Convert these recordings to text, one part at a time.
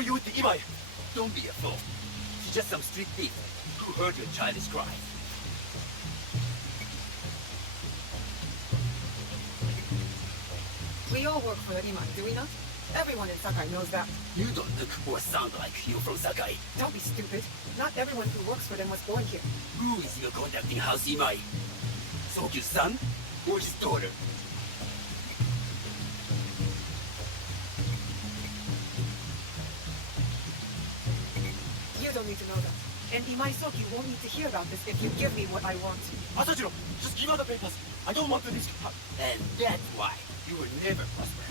are you with the Imai? Don't be a fool. She's just some street thief who heard your childish cries. We all work for the Imai, do we not? Everyone in Sakai knows that. You don't look or sound like you're from Sakai. Don't be stupid. Not everyone who works for them was born here. Who is your conducting house Imai? Sokyu's son or his daughter? You don't need to know that. And Imai Sokyu won't need to hear about this if you give me what I want. Asajiro, just give her the papers. I don't want the risk. And that's why you will never prosper.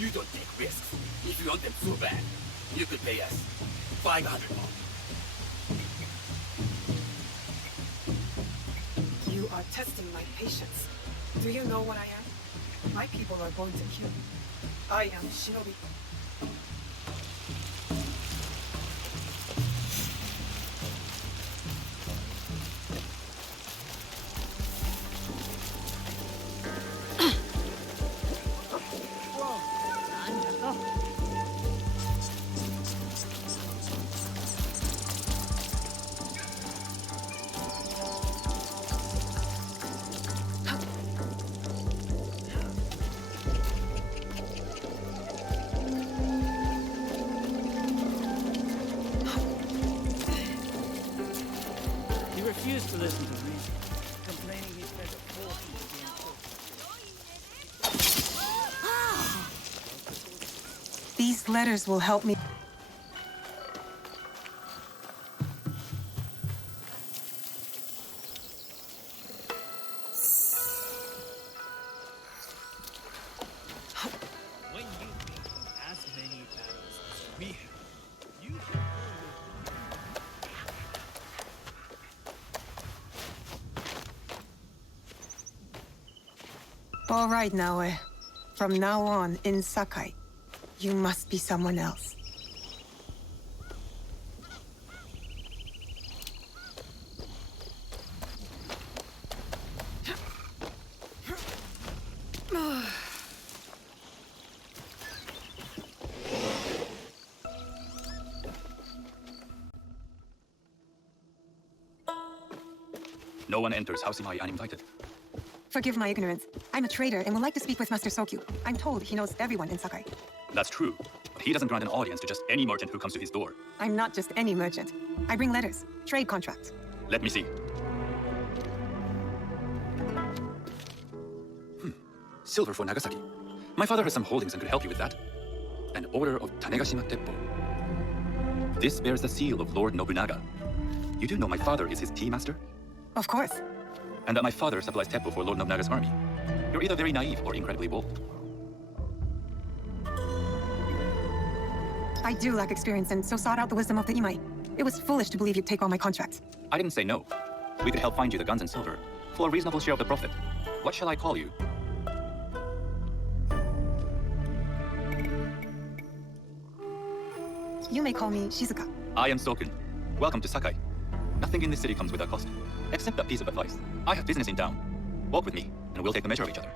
You don't take risks. If you want them so bad, you could pay us 500 more. You are testing my patience. Do you know what I am? My people are going to kill me. I am Shinobi. refused to listen to reason, complaining he spent a fortune being cooked. These letters will help me. When you've been through as many battles as we have, you should All right, Naoe. From now on, in Sakai, you must be someone else. No one enters House Imai uninvited. Forgive my ignorance. I'm a trader and would like to speak with Master Sokyu. I'm told he knows everyone in Sakai. That's true, but he doesn't grant an audience to just any merchant who comes to his door. I'm not just any merchant. I bring letters, trade contracts. Let me see. Silver for Nagasaki. My father has some holdings and could help you with that. An order of Tanegashima Teppo. This bears the seal of Lord Nobunaga. You do know my father is his tea master? Of course. And that my father supplies Teppo for Lord Nobunaga's army. You're either very naive or incredibly bold. I do lack experience and so sought out the wisdom of the Imai. It was foolish to believe you'd take all my contracts. I didn't say no. We could help find you the guns and silver for a reasonable share of the profit. What shall I call you? You may call me Shizuka. I am Sokun. Welcome to Sakai. Nothing in this city comes without cost, except a piece of advice. I have business in town. Walk with me, and we'll take a measure of each other.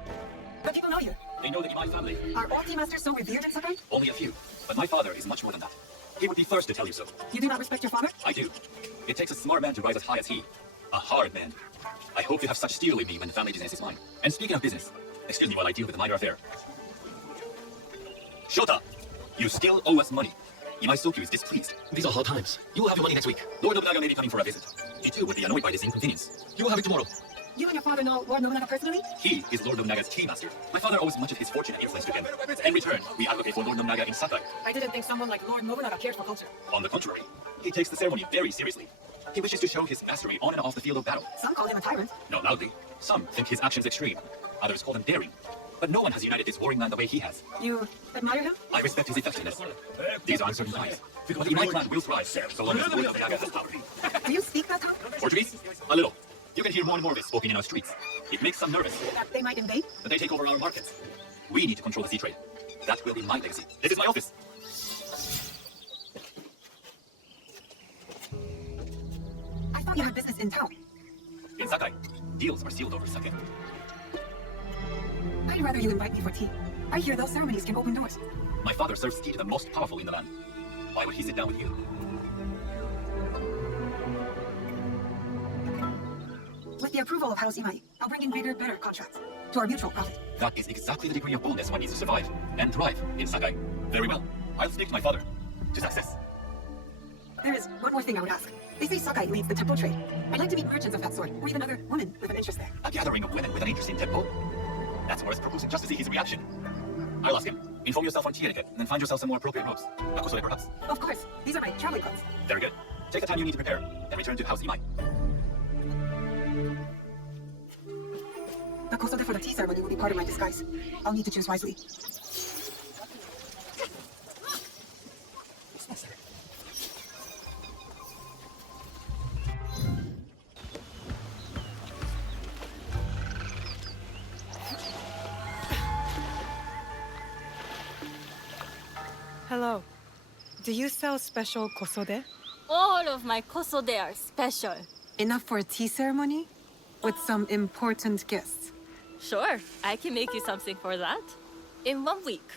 But people know you. They know the Imai family. Are all tea masters so revered in Sakai? Only a few, but my father is much more than that. He would be first to tell you so. You do not respect your father? I do. It takes a smart man to rise as high as he. A hard man. I hope you have such steel in me when the family business is mine. And speaking of business, excuse me while I deal with a minor affair. Shota! You still owe us money. Imai Sokyu is displeased. These are hard times. You will have your money next week. Lord Nobunaga may be coming for a visit. He too would be annoyed by this inconvenience. You will have it tomorrow. You and your father know Lord Nobunaga personally? He is Lord Nobunaga's tea master. My father owes much of his fortune and influence to him. In return, we advocate for Lord Nobunaga in Sakai. I didn't think someone like Lord Nobunaga cared for culture. On the contrary, he takes the ceremony very seriously. He wishes to show his mastery on and off the field of battle. Some call him a tyrant. Not loudly. Some think his actions extreme. Others call them daring. But no one has united this warring land the way he has. You admire him? I respect his effectiveness. These are uncertain times. But the Imai clan will thrive, so long as Lord Nobunaga has power. Do you speak that tongue? Portuguese? A little. You can hear more and more of it spoken in our streets. It makes some nervous. That they might invade? But they take over our markets. We need to control the sea trade. That will be my legacy. This is my office. I thought you had business in town. In Sakai, deals are sealed over sake. I'd rather you invite me for tea. I hear those ceremonies can open doors. My father serves tea to the most powerful in the land. Why would he sit down with you? With the approval of House Imai, I'll bring in greater, better contracts. To our mutual profit. That is exactly the degree of boldness one needs to survive and thrive in Sakai. Very well. I'll speak to my father. To success. There is one more thing I would ask. They say Sakai leads the tempo trade. I'd like to meet merchants of that sort, or even other women with an interest there. A gathering of women with an interest in tempo? That's more as proposing just to see his reaction. I'll ask him. Inform yourself on tea etiquette, and then find yourself some more appropriate robes. Akosore, perhaps? Of course. These are my traveling clothes. Very good. Take the time you need to prepare, then return to House Imai. The kosode for the tea ceremony will be part of my disguise. I'll need to choose wisely. Hello. Do you sell special kosode? All of my kosode are special. Enough for a tea ceremony? With some important guests. Sure, I can make you something for that. In 1 week.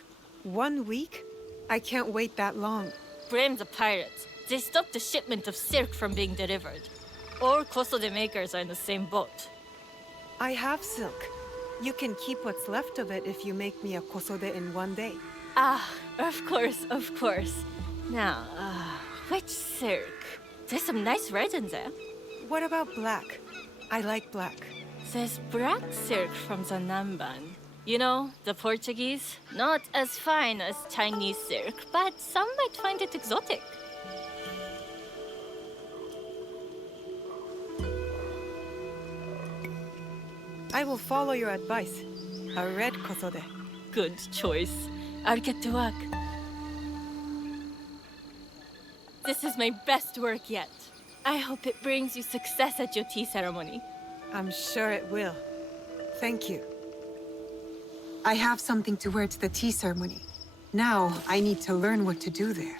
1 week? I can't wait that long. Blame the pirates. They stopped the shipment of silk from being delivered. All kosode makers are in the same boat. I have silk. You can keep what's left of it if you make me a kosode in 1 day. Ah, of course, of course. Now, which silk? There's some nice red in there. What about black? I like black. There's black silk from the Namban. You know, the Portuguese? Not as fine as Chinese silk, but some might find it exotic. I will follow your advice. A red kosode. Good choice. I'll get to work. This is my best work yet. I hope it brings you success at your tea ceremony. I'm sure it will. Thank you. I have something to wear to the tea ceremony. Now, I need to learn what to do there.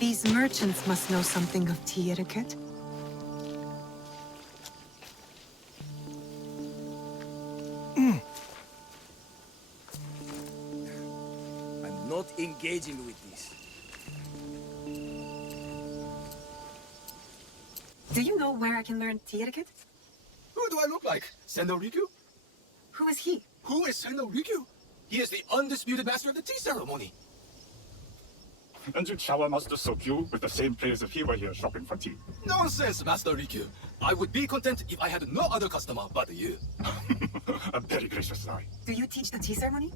These merchants must know something of tea etiquette. I'm not engaging with this. Do you know where I can learn tea etiquette? Who do I look like? Sendo Rikyu? Who is he? Who is Sendo Rikyu? He is the undisputed master of the tea ceremony. And you'd shower Master Sokyu with the same praise if he were here shopping for tea. Nonsense, Master Rikyu. I would be content if I had no other customer but you. A very gracious lie. Do you teach the tea ceremony?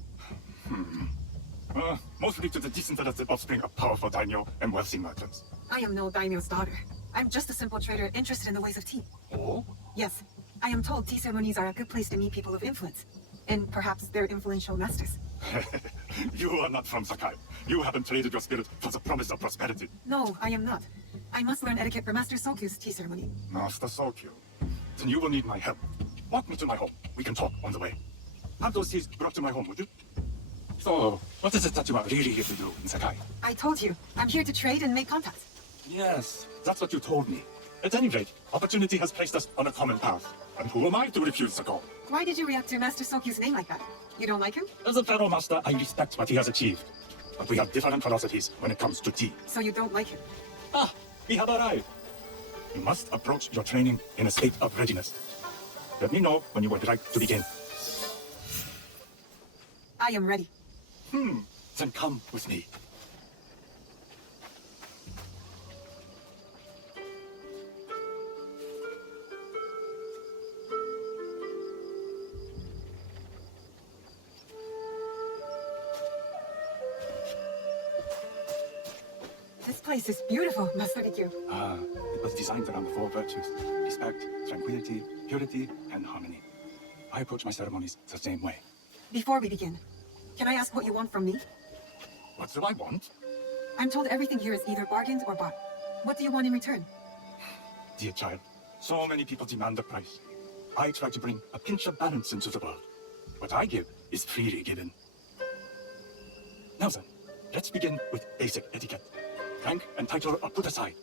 Mostly to the decent relative offspring of powerful daimyo and wealthy merchants. I am no daimyo's daughter. I'm just a simple trader interested in the ways of tea. Oh? Yes, I am told tea ceremonies are a good place to meet people of influence. And perhaps their influential masters. You are not from Sakai. You haven't traded your spirit for the promise of prosperity. No, I am not. I must learn etiquette for Master Sokyu's tea ceremony. Master Sokyu. Then you will need my help. Walk me to my home. We can talk on the way. Have those teas brought to my home, would you? So, what is it that you are really here to do in Sakai? I told you, I'm here to trade and make contacts. Yes, that's what you told me. At any rate, opportunity has placed us on a common path. And who am I to refuse the call? Why did you react to Master Sokyu's name like that? You don't like him? As a Pharaoh Master, I respect what he has achieved. But we have different philosophies when it comes to tea. So you don't like him? Ah, we have arrived. You must approach your training in a state of readiness. Let me know when you would like to begin. I am ready. Then come with me. place is beautiful, Master Rikyu. It was designed around the four virtues: respect, tranquility, purity, and harmony. I approach my ceremonies the same way. Before we begin, can I ask what you want from me? What do I want? I'm told everything here is either bargained or bought. What do you want in return? Dear child, so many people demand a price. I try to bring a pinch of balance into the world. What I give is freely given. Now then, let's begin with basic etiquette. Rank and title are put aside.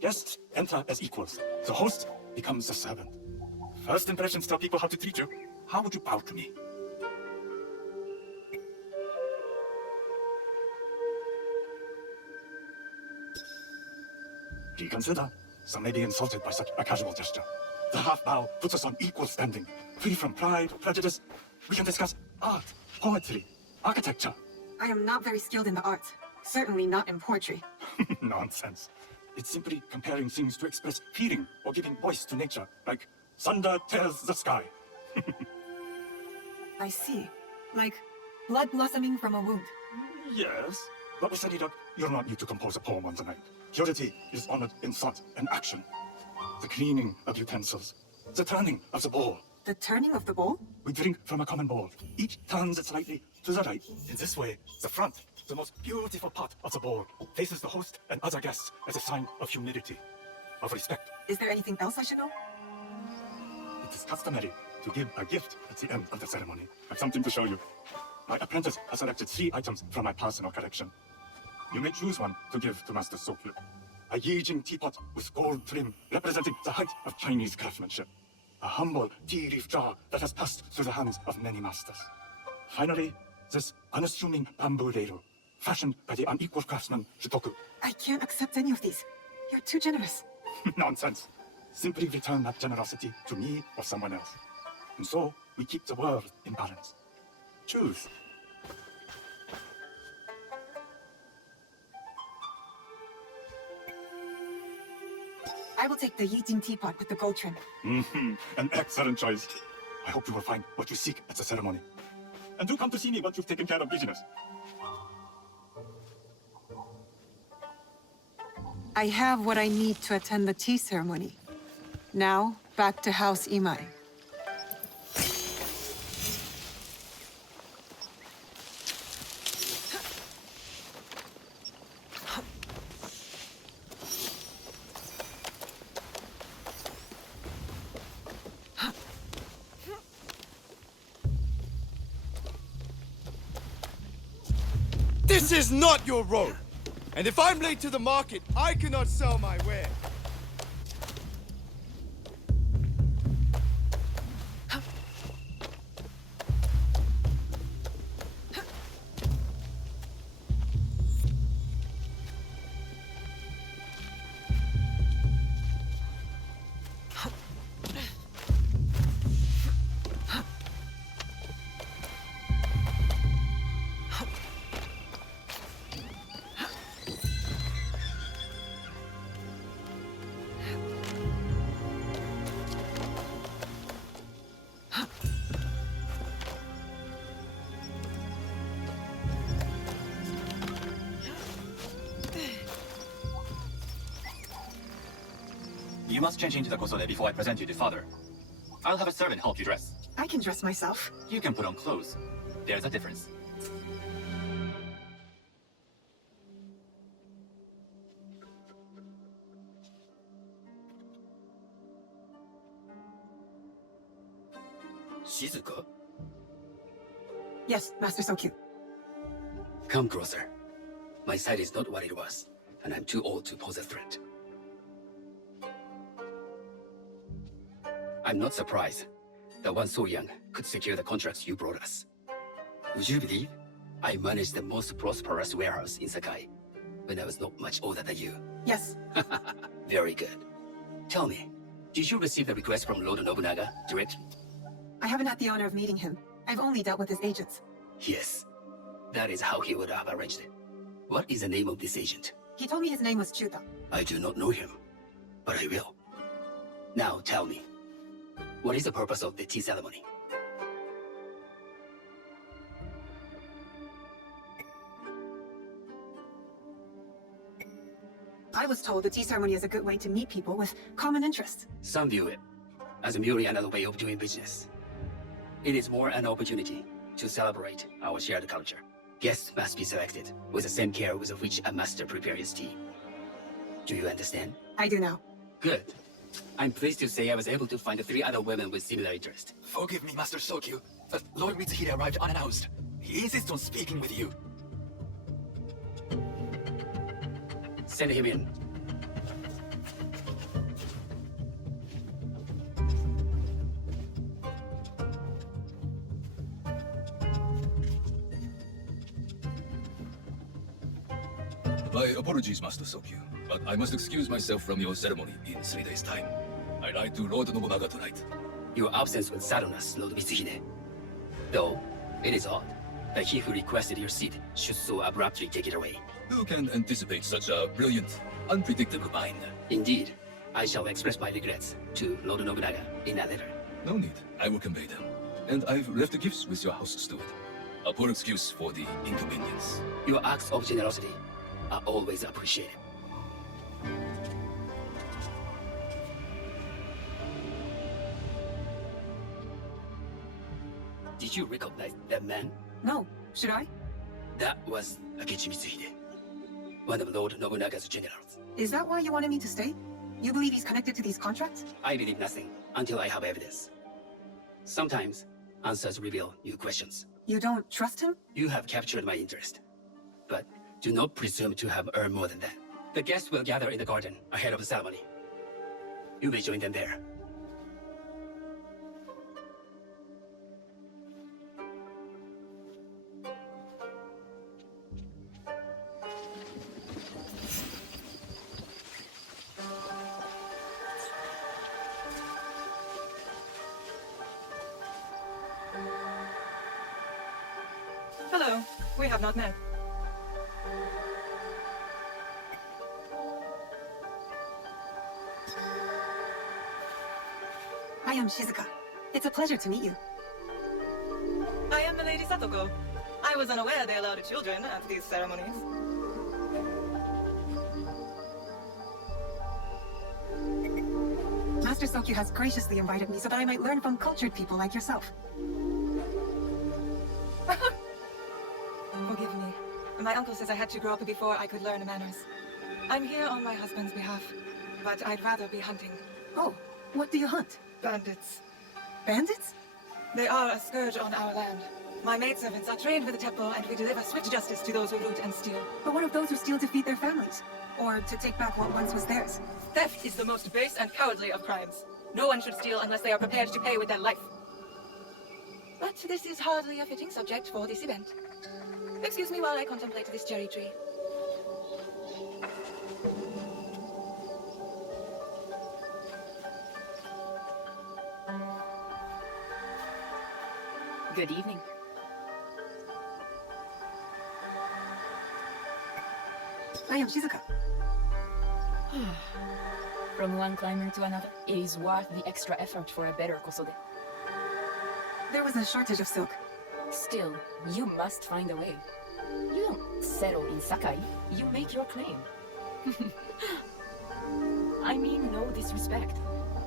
Guests enter as equals. The host becomes the servant. First impressions tell people how to treat you. How would you bow to me? Reconsider. Some may be insulted by such a casual gesture. The half bow puts us on equal standing, free from pride or prejudice. We can discuss art, poetry, architecture. I am not very skilled in the arts. Certainly not in poetry. Nonsense. It's simply comparing things to express feeling or giving voice to nature, like thunder tears the sky. I see. Like blood blossoming from a wound. Yes, but with Lady Duck, you're not need to compose a poem on the night. Purity is honored in thought and action. The cleaning of utensils, the turning of the bowl. The turning of the bowl? We drink from a common bowl. Each turns it slightly to the right. In this way, the front, the most beautiful part of the bowl, faces the host and other guests as a sign of humility, of respect. Is there anything else I should know? It is customary to give a gift at the end of the ceremony. I have something to show you. My apprentice has selected 3 items from my personal collection. You may choose one to give to Master Sokyu. A Yijing teapot with gold trim, representing the height of Chinese craftsmanship. A humble tea leaf jar that has passed through the hands of many masters. Finally, this unassuming bamboo ladle, fashioned by the unequal craftsman Shitoku. I can't accept any of these. You're too generous. Nonsense. Simply return that generosity to me or someone else. And so, we keep the world in balance. Choose. I will take the Yijing teapot with the gold trim. An excellent choice. I hope you will find what you seek at the ceremony. And do come to see me once you've taken care of business. I have what I need to attend the tea ceremony. Now, back to House Imai. This is not your road! And if I'm late to the market, I cannot sell my ware. You must change into the kosole before I present you to father. I'll have a servant help you dress. I can dress myself. You can put on clothes. There's a difference. Shizuka? Yes, Master Sokyu. Come closer. My sight is not what it was, and I'm too old to pose a threat. I'm not surprised that one so young could secure the contracts you brought us. Would you believe I managed the most prosperous warehouse in Sakai when I was not much older than you? Yes. Very good. Tell me, did you receive the request from Lord Nobunaga directly? I haven't had the honor of meeting him. I've only dealt with his agents. Yes. That is how he would have arranged it. What is the name of this agent? He told me his name was Chuta. I do not know him, but I will. Now tell me, what is the purpose of the tea ceremony? I was told the tea ceremony is a good way to meet people with common interests. Some view it as merely another way of doing business. It is more an opportunity to celebrate our shared culture. Guests must be selected with the same care with which a master prepares his tea. Do you understand? I do now. Good. I'm pleased to say I was able to find 3 other women with similar interest. Forgive me, Master Sokyu, but Lord Mitsuhide arrived unannounced. He insists on speaking with you. Send him in. My apologies, Master Sokyu, but I must excuse myself from your ceremony in 3 days' time. I ride to Lord Nobunaga tonight. Your absence will sadden us, Lord Mitsuhide. Though, it is odd that he who requested your seat should so abruptly take it away. Who can anticipate such a brilliant, unpredictable mind? Indeed, I shall express my regrets to Lord Nobunaga in a letter. No need, I will convey them. And I've left the gifts with your house steward. A poor excuse for the inconvenience. Your acts of generosity are always appreciated. Did you recognize that man? No, should I? That was Akechi Mitsuhide, one of Lord Nobunaga's generals. Is that why you wanted me to stay? You believe he's connected to these contracts? I believe nothing until I have evidence. Sometimes, answers reveal new questions. You don't trust him? You have captured my interest. But do not presume to have earned more than that. The guests will gather in the garden ahead of the ceremony. You may join them there. Hello. We have not met. I am Shizuka. It's a pleasure to meet you. I am the Lady Satoko. I was unaware they allowed children at these ceremonies. Master Sokyu has graciously invited me so that I might learn from cultured people like yourself. Forgive me. My uncle says I had to grow up before I could learn manners. I'm here on my husband's behalf, but I'd rather be hunting. Oh, what do you hunt? Bandits. Bandits? They are a scourge on our land. My maidservants are trained for the temple, and we deliver swift justice to those who loot and steal. But what of those who steal to feed their families? Or to take back what once was theirs? Theft is the most base and cowardly of crimes. No one should steal unless they are prepared to pay with their life. But this is hardly a fitting subject for this event. Excuse me while I contemplate this cherry tree. Good evening. I am Shizuka. From one climber to another, it is worth the extra effort for a better kosode. There was a shortage of silk. Still, you must find a way. You don't settle in Sakai, you make your claim. I mean no disrespect.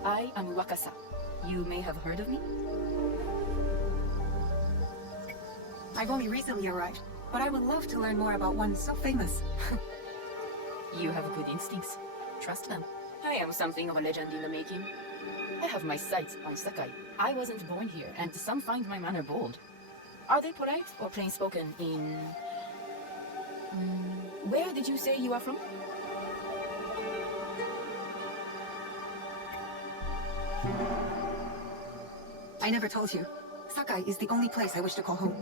I am Waakasa. You may have heard of me? I've only recently arrived, but I would love to learn more about one so famous. You have good instincts. Trust them. I am something of a legend in the making. I have my sights on Sakai. I wasn't born here, and some find my manner bold. Are they polite or plain spoken in... where did you say you are from? I never told you. Sakai is the only place I wish to call home.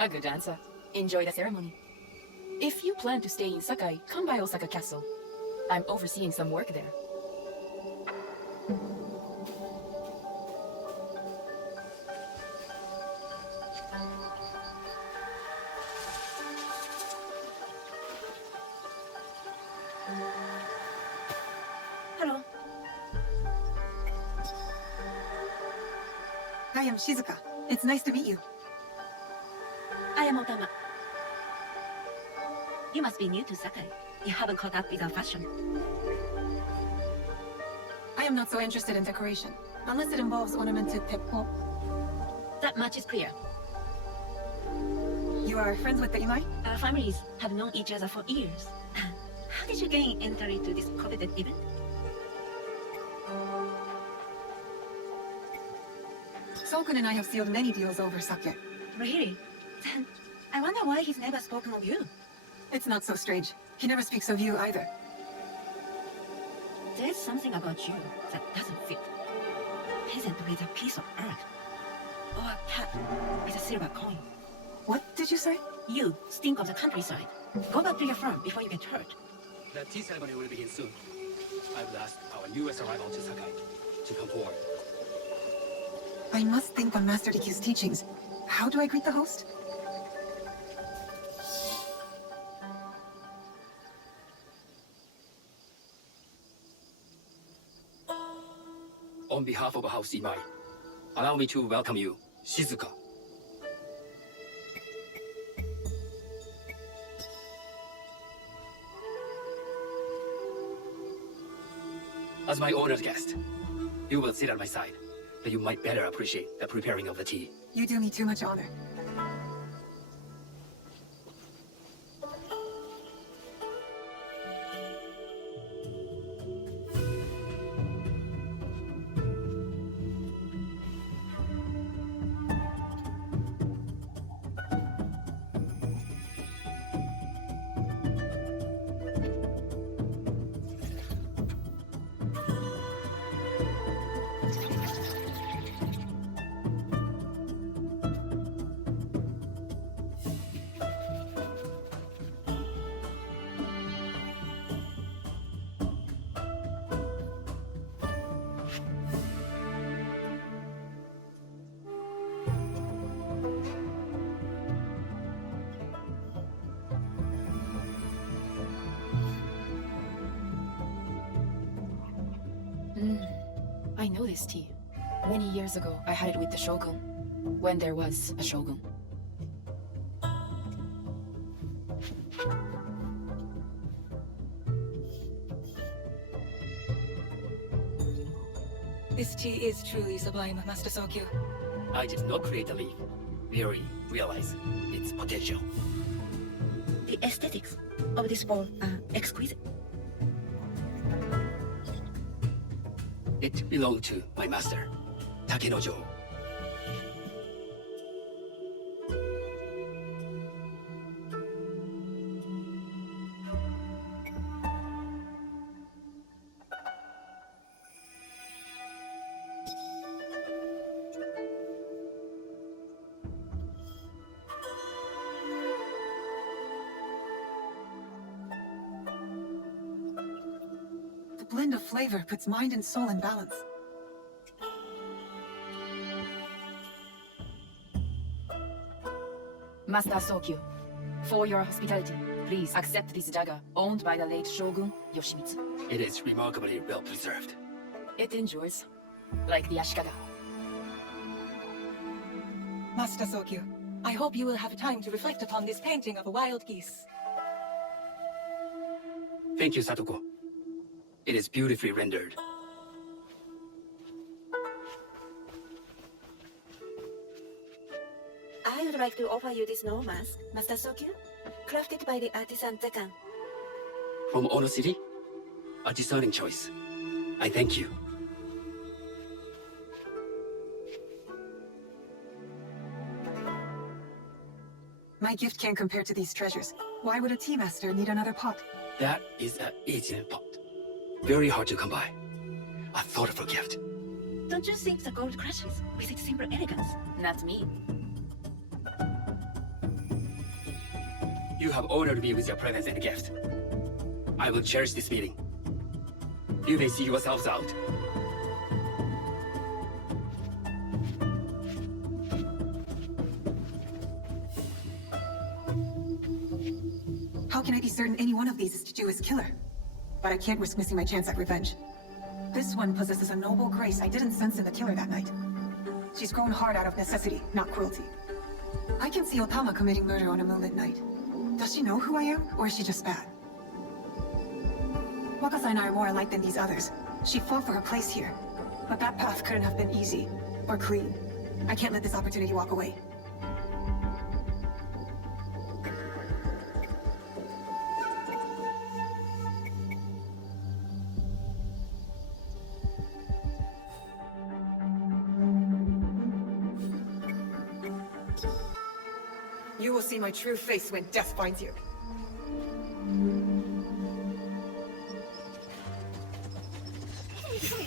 A good answer. Enjoy the ceremony. If you plan to stay in Sakai, come by Osaka Castle. I'm overseeing some work there. Hello. I am Shizuka. It's nice to meet you. I am Otama. You must be new to Sakai. You haven't caught up with our fashion. I am not so interested in decoration, unless it involves ornamented teppo. That much is clear. You are friends with the Imai? Our families have known each other for years. How did you gain entry to this coveted event? Sokun and I have sealed many deals over sake. Really? Then I wonder why he's never spoken of you. It's not so strange. He never speaks of you either. There's something about you that doesn't fit. Peasant with a piece of earth. Or a cat with a silver coin. What did you say? You stink of the countryside. Go back to your farm before you get hurt. The tea ceremony will begin soon. I will ask our newest arrival to Sakai to come forward. I must think on Master Rikyu's teachings. How do I greet the host? On behalf of House Imai, allow me to welcome you, Shizuka. As my honored guest, you will sit at my side, that you might better appreciate the preparing of the tea. You do me too much honor. I know this tea. Many years ago, I had it with the shogun, when there was a shogun. This tea is truly sublime, Master Sokyu. I did not create the leaf. Merely realize its potential. The aesthetics of this bowl are exquisite. It belonged to my master, Takenojo. The blend of flavor puts mind and soul in balance. Master Sokyu, for your hospitality, please accept this dagger owned by the late Shogun Yoshimitsu. It is remarkably well preserved. It endures, like the Ashikaga. Master Sokyu, I hope you will have time to reflect upon this painting of a wild geese. Thank you, Satoko. It is beautifully rendered. I would like to offer you this snow mask, Master Sokyu, crafted by the artisan Zekan. From Ono City? A discerning choice. I thank you. My gift can't compare to these treasures. Why would a tea master need another pot? That is an Asian pot. Very hard to come by. A thoughtful gift. Don't you think the gold crashes with its simple elegance? Not me. You have honored me with your presence and gift. I will cherish this meeting. You may see yourselves out. How can I be certain any one of these is to do his killer? But I can't risk missing my chance at revenge. This one possesses a noble grace I didn't sense in the killer that night. She's grown hard out of necessity, not cruelty. I can see Otama committing murder on a moonlit night. Does she know who I am, or is she just bad? Waakasa and I are more alike than these others. She fought for her place here. But that path couldn't have been easy or clean. I can't let this opportunity walk away. You will see my true face when death finds you. Stay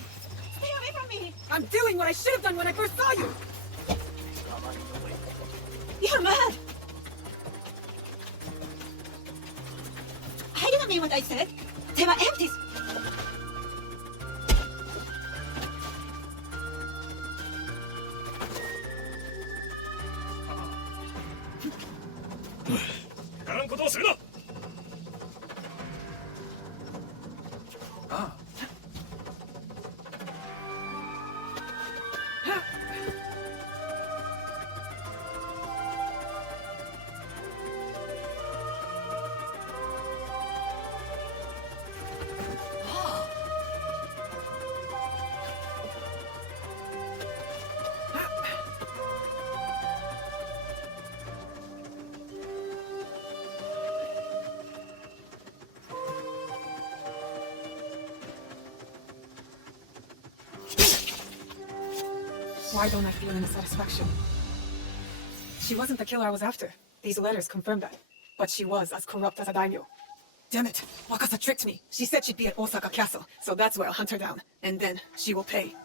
away from me! I'm doing what I should have done when I first saw you! You're mad! I didn't mean what I said. They were empty. Why don't I feel any satisfaction? She wasn't the killer I was after. These letters confirm that. But she was as corrupt as a daimyo. Damn it! Wakasa tricked me. She said she'd be at Osaka Castle, so that's where I'll hunt her down. And then she will pay.